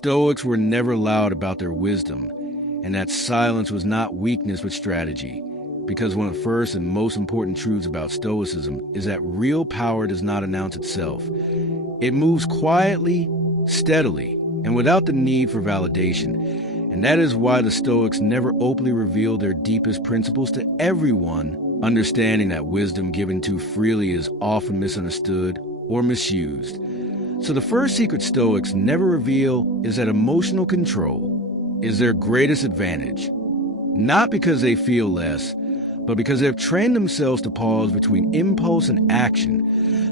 Stoics were never loud about their wisdom, and that silence was not weakness but strategy, because one of the first and most important truths about Stoicism is that real power does not announce itself. It moves quietly, steadily, and without the need for validation. And that is why the Stoics never openly reveal their deepest principles to everyone, understanding that wisdom given too freely is often misunderstood or misused. So the first secret Stoics never reveal is that emotional control is their greatest advantage, not because they feel less, but because they've trained themselves to pause between impulse and action,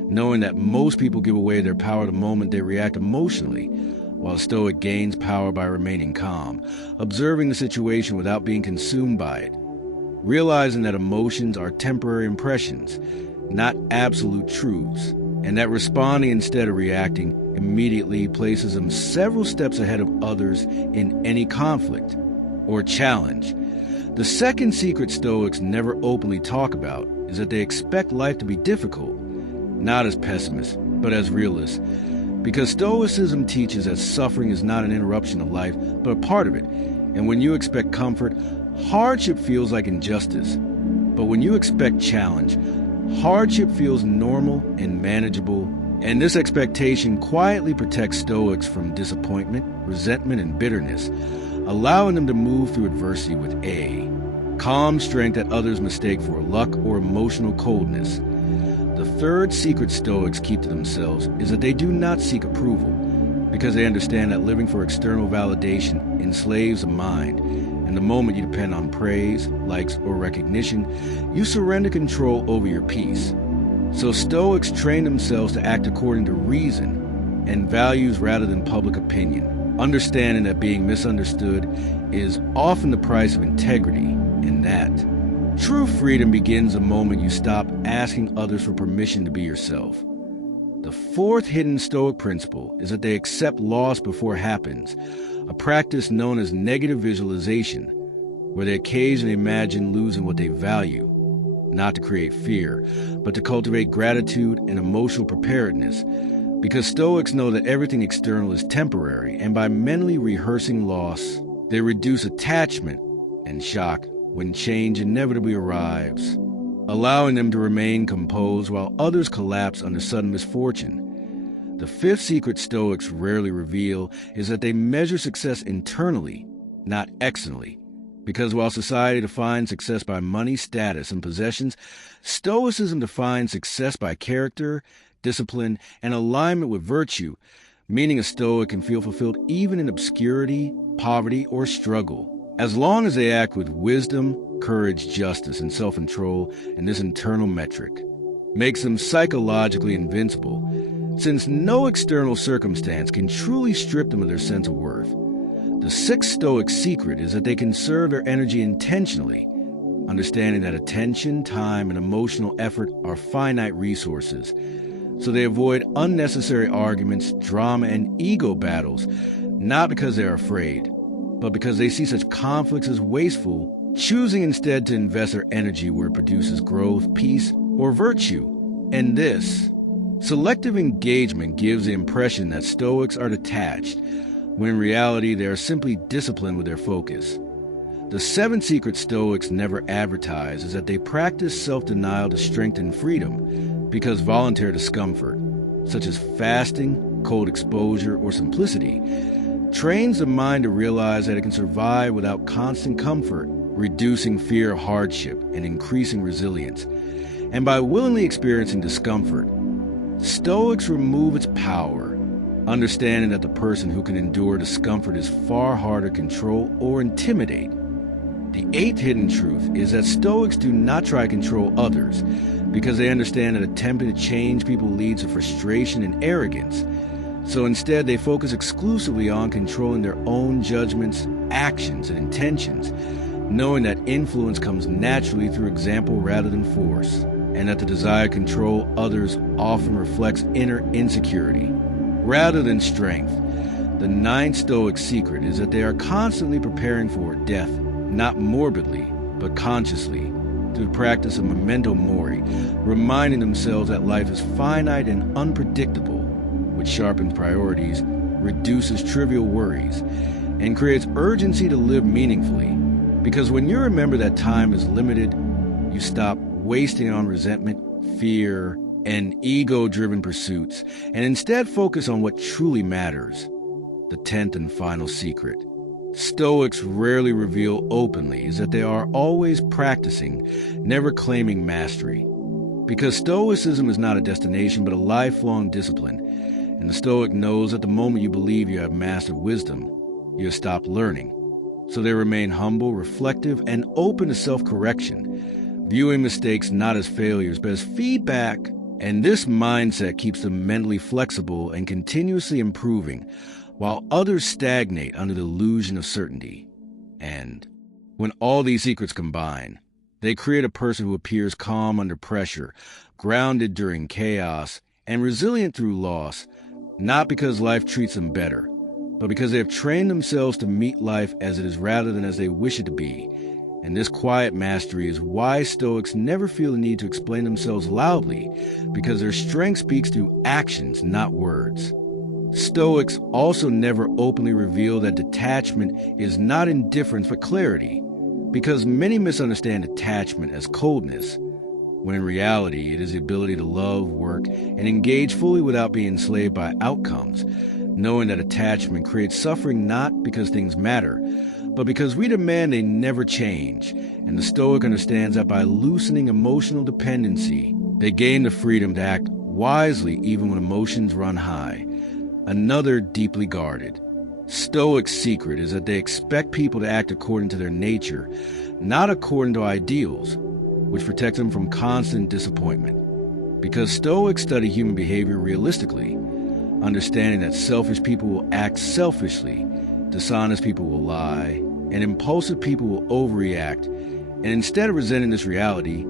knowing that most people give away their power the moment they react emotionally, while a Stoic gains power by remaining calm, observing the situation without being consumed by it, realizing that emotions are temporary impressions, not absolute truths, and that responding instead of reacting immediately places them several steps ahead of others in any conflict or challenge. The second secret Stoics never openly talk about is that they expect life to be difficult, not as pessimists, but as realists. Because Stoicism teaches that suffering is not an interruption of life, but a part of it. And when you expect comfort, hardship feels like injustice. But when you expect challenge, hardship feels normal and manageable. And this expectation quietly protects Stoics from disappointment, resentment, and bitterness, allowing them to move through adversity with calm strength that others mistake for luck or emotional coldness. The third secret Stoics keep to themselves is that they do not seek approval, because they understand that living for external validation enslaves the mind, and the moment you depend on praise, likes, or recognition, you surrender control over your peace. So Stoics train themselves to act according to reason and values rather than public opinion, understanding that being misunderstood is often the price of integrity, and that true freedom begins the moment you stop asking others for permission to be yourself. The fourth hidden Stoic principle is that they accept loss before it happens, a practice known as negative visualization, where they occasionally imagine losing what they value, not to create fear, but to cultivate gratitude and emotional preparedness, because Stoics know that everything external is temporary, and by mentally rehearsing loss, they reduce attachment and shock when change inevitably arrives, allowing them to remain composed while others collapse under sudden misfortune. The fifth secret Stoics rarely reveal is that they measure success internally, not externally, because while society defines success by money, status, and possessions, Stoicism defines success by character, discipline, and alignment with virtue, meaning a Stoic can feel fulfilled even in obscurity, poverty, or struggle, as long as they act with wisdom, courage, justice, and self-control. And this internal metric makes them psychologically invincible, since no external circumstance can truly strip them of their sense of worth. The sixth Stoic secret is that they conserve their energy intentionally, understanding that attention, time, and emotional effort are finite resources. So they avoid unnecessary arguments, drama, and ego battles, not because they are afraid, but because they see such conflicts as wasteful, choosing instead to invest their energy where it produces growth, peace, or virtue. And this selective engagement gives the impression that Stoics are detached, when in reality they are simply disciplined with their focus. The seventh secret Stoics never advertise is that they practice self-denial to strengthen freedom, because voluntary discomfort, such as fasting, cold exposure, or simplicity, trains the mind to realize that it can survive without constant comfort, reducing fear of hardship and increasing resilience. And by willingly experiencing discomfort, Stoics remove its power, understanding that the person who can endure discomfort is far harder to control or intimidate. The eighth hidden truth is that Stoics do not try to control others, because they understand that attempting to change people leads to frustration and arrogance. So instead, they focus exclusively on controlling their own judgments, actions, and intentions, knowing that influence comes naturally through example rather than force, and that the desire to control others often reflects inner insecurity rather than strength. The ninth Stoic secret is that they are constantly preparing for death, not morbidly, but consciously, through the practice of memento mori, reminding themselves that life is finite and unpredictable, which sharpens priorities reduces trivial worries, and creates urgency to live meaningfully. Because when you remember that time is limited, you stop wasting it on resentment, fear, and ego-driven pursuits, and instead focus on what truly matters. The 10th and final secret Stoics rarely reveal openly is that they are always practicing, never claiming mastery. Because Stoicism is not a destination but a lifelong discipline, and the Stoic knows that the moment you believe you have mastered wisdom, you have stopped learning. So they remain humble, reflective, and open to self-correction, viewing mistakes not as failures but as feedback. And this mindset keeps them mentally flexible and continuously improving, while others stagnate under the illusion of certainty. And when all these secrets combine, they create a person who appears calm under pressure, grounded during chaos, and resilient through loss, not because life treats them better, but because they have trained themselves to meet life as it is rather than as they wish it to be. And this quiet mastery is why Stoics never feel the need to explain themselves loudly, because their strength speaks through actions, not words. Stoics also never openly reveal that detachment is not indifference but clarity, because many misunderstand attachment as coldness, when in reality it is the ability to love, work, and engage fully without being enslaved by outcomes, knowing that attachment creates suffering not because things matter, but because we demand they never change. And the Stoic understands that by loosening emotional dependency, they gain the freedom to act wisely even when emotions run high. Another deeply guarded Stoic secret is that they expect people to act according to their nature, not according to ideals, which protects them from constant disappointment. Because Stoics study human behavior realistically, understanding that selfish people will act selfishly, dishonest people will lie, and impulsive people will overreact. And instead of resenting this reality,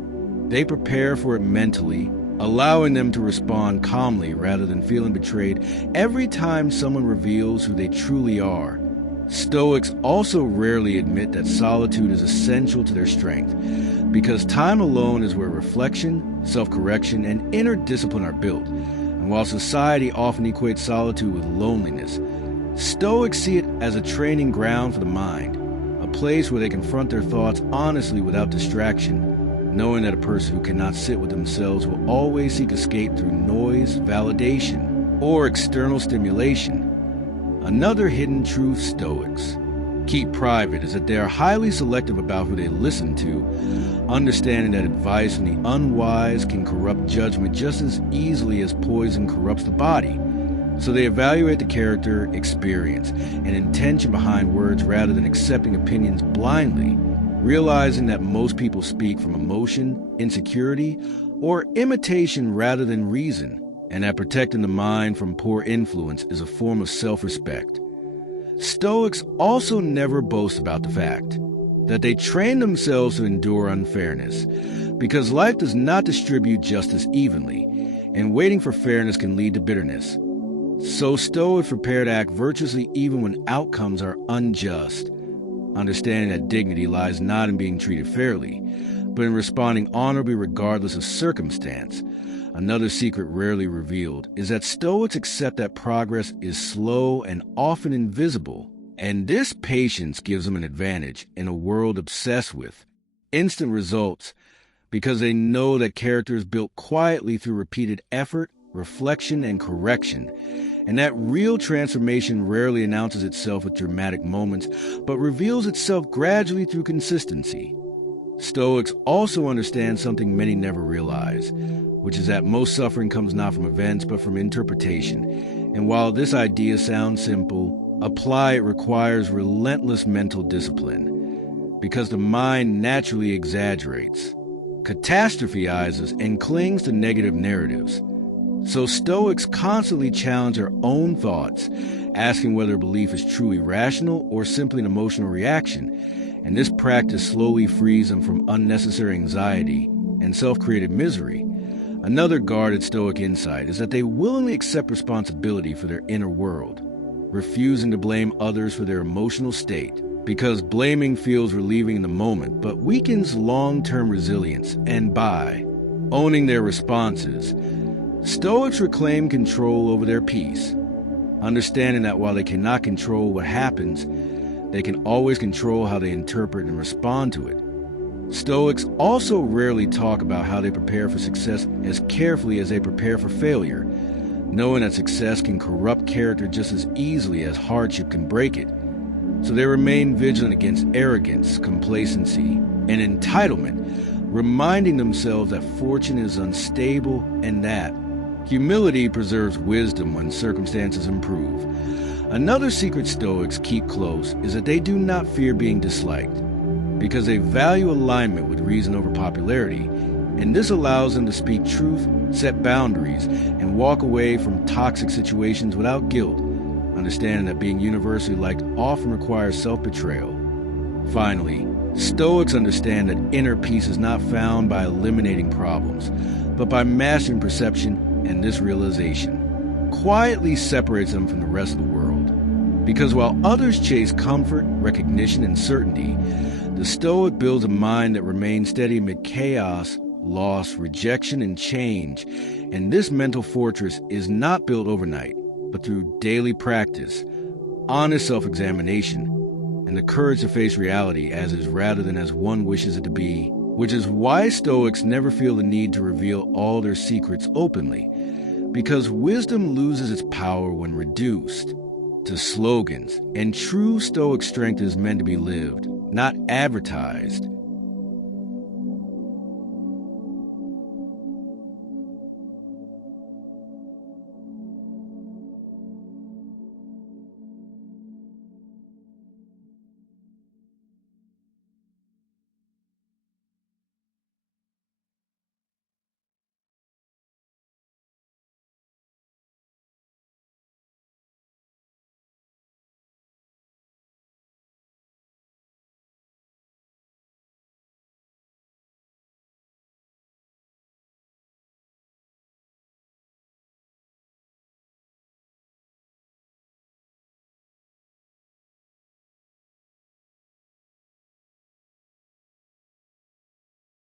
they prepare for it mentally, allowing them to respond calmly rather than feeling betrayed every time someone reveals who they truly are. Stoics also rarely admit that solitude is essential to their strength, because time alone is where reflection, self-correction, and inner discipline are built. And while society often equates solitude with loneliness, Stoics see it as a training ground for the mind, a place where they confront their thoughts honestly without distraction, knowing that a person who cannot sit with themselves will always seek escape through noise, validation, or external stimulation. Another hidden truth Stoics keep private is that they are highly selective about who they listen to, understanding that advice from the unwise can corrupt judgment just as easily as poison corrupts the body. So they evaluate the character, experience, and intention behind words rather than accepting opinions blindly, realizing that most people speak from emotion, insecurity, or imitation rather than reason, and that protecting the mind from poor influence is a form of self-respect. Stoics also never boast about the fact that they train themselves to endure unfairness, because life does not distribute justice evenly, and waiting for fairness can lead to bitterness. So Stoics prepare to act virtuously even when outcomes are unjust, understanding that dignity lies not in being treated fairly, but in responding honorably regardless of circumstance. Another secret rarely revealed is that Stoics accept that progress is slow and often invisible, and this patience gives them an advantage in a world obsessed with instant results, because they know that character is built quietly through repeated effort, reflection, and correction, and that real transformation rarely announces itself with dramatic moments, but reveals itself gradually through consistency. Stoics also understand something many never realize, which is that most suffering comes not from events but from interpretation. And while this idea sounds simple, apply it requires relentless mental discipline, because the mind naturally exaggerates, catastrophizes, and clings to negative narratives. So Stoics constantly challenge their own thoughts, asking whether a belief is truly rational or simply an emotional reaction, and this practice slowly frees them from unnecessary anxiety and self-created misery. Another guarded Stoic insight is that they willingly accept responsibility for their inner world, refusing to blame others for their emotional state, because blaming feels relieving in the moment but weakens long-term resilience. And by owning their responses, Stoics reclaim control over their peace, understanding that while they cannot control what happens, they can always control how they interpret and respond to it. Stoics also rarely talk about how they prepare for success as carefully as they prepare for failure, knowing that success can corrupt character just as easily as hardship can break it. So they remain vigilant against arrogance, complacency, and entitlement, reminding themselves that fortune is unstable and that humility preserves wisdom when circumstances improve. Another secret Stoics keep close is that they do not fear being disliked, because they value alignment with reason over popularity, and this allows them to speak truth, set boundaries, and walk away from toxic situations without guilt, understanding that being universally liked often requires self-betrayal. Finally, Stoics understand that inner peace is not found by eliminating problems, but by mastering perception, and this realization quietly separates them from the rest of the world. Because while others chase comfort, recognition, and certainty, the Stoic builds a mind that remains steady amid chaos, loss, rejection, and change. And this mental fortress is not built overnight, but through daily practice, honest self-examination, and the courage to face reality as is rather than as one wishes it to be, which is why Stoics never feel the need to reveal all their secrets openly, because wisdom loses its power when reduced to slogans, and true Stoic strength is meant to be lived, not advertised.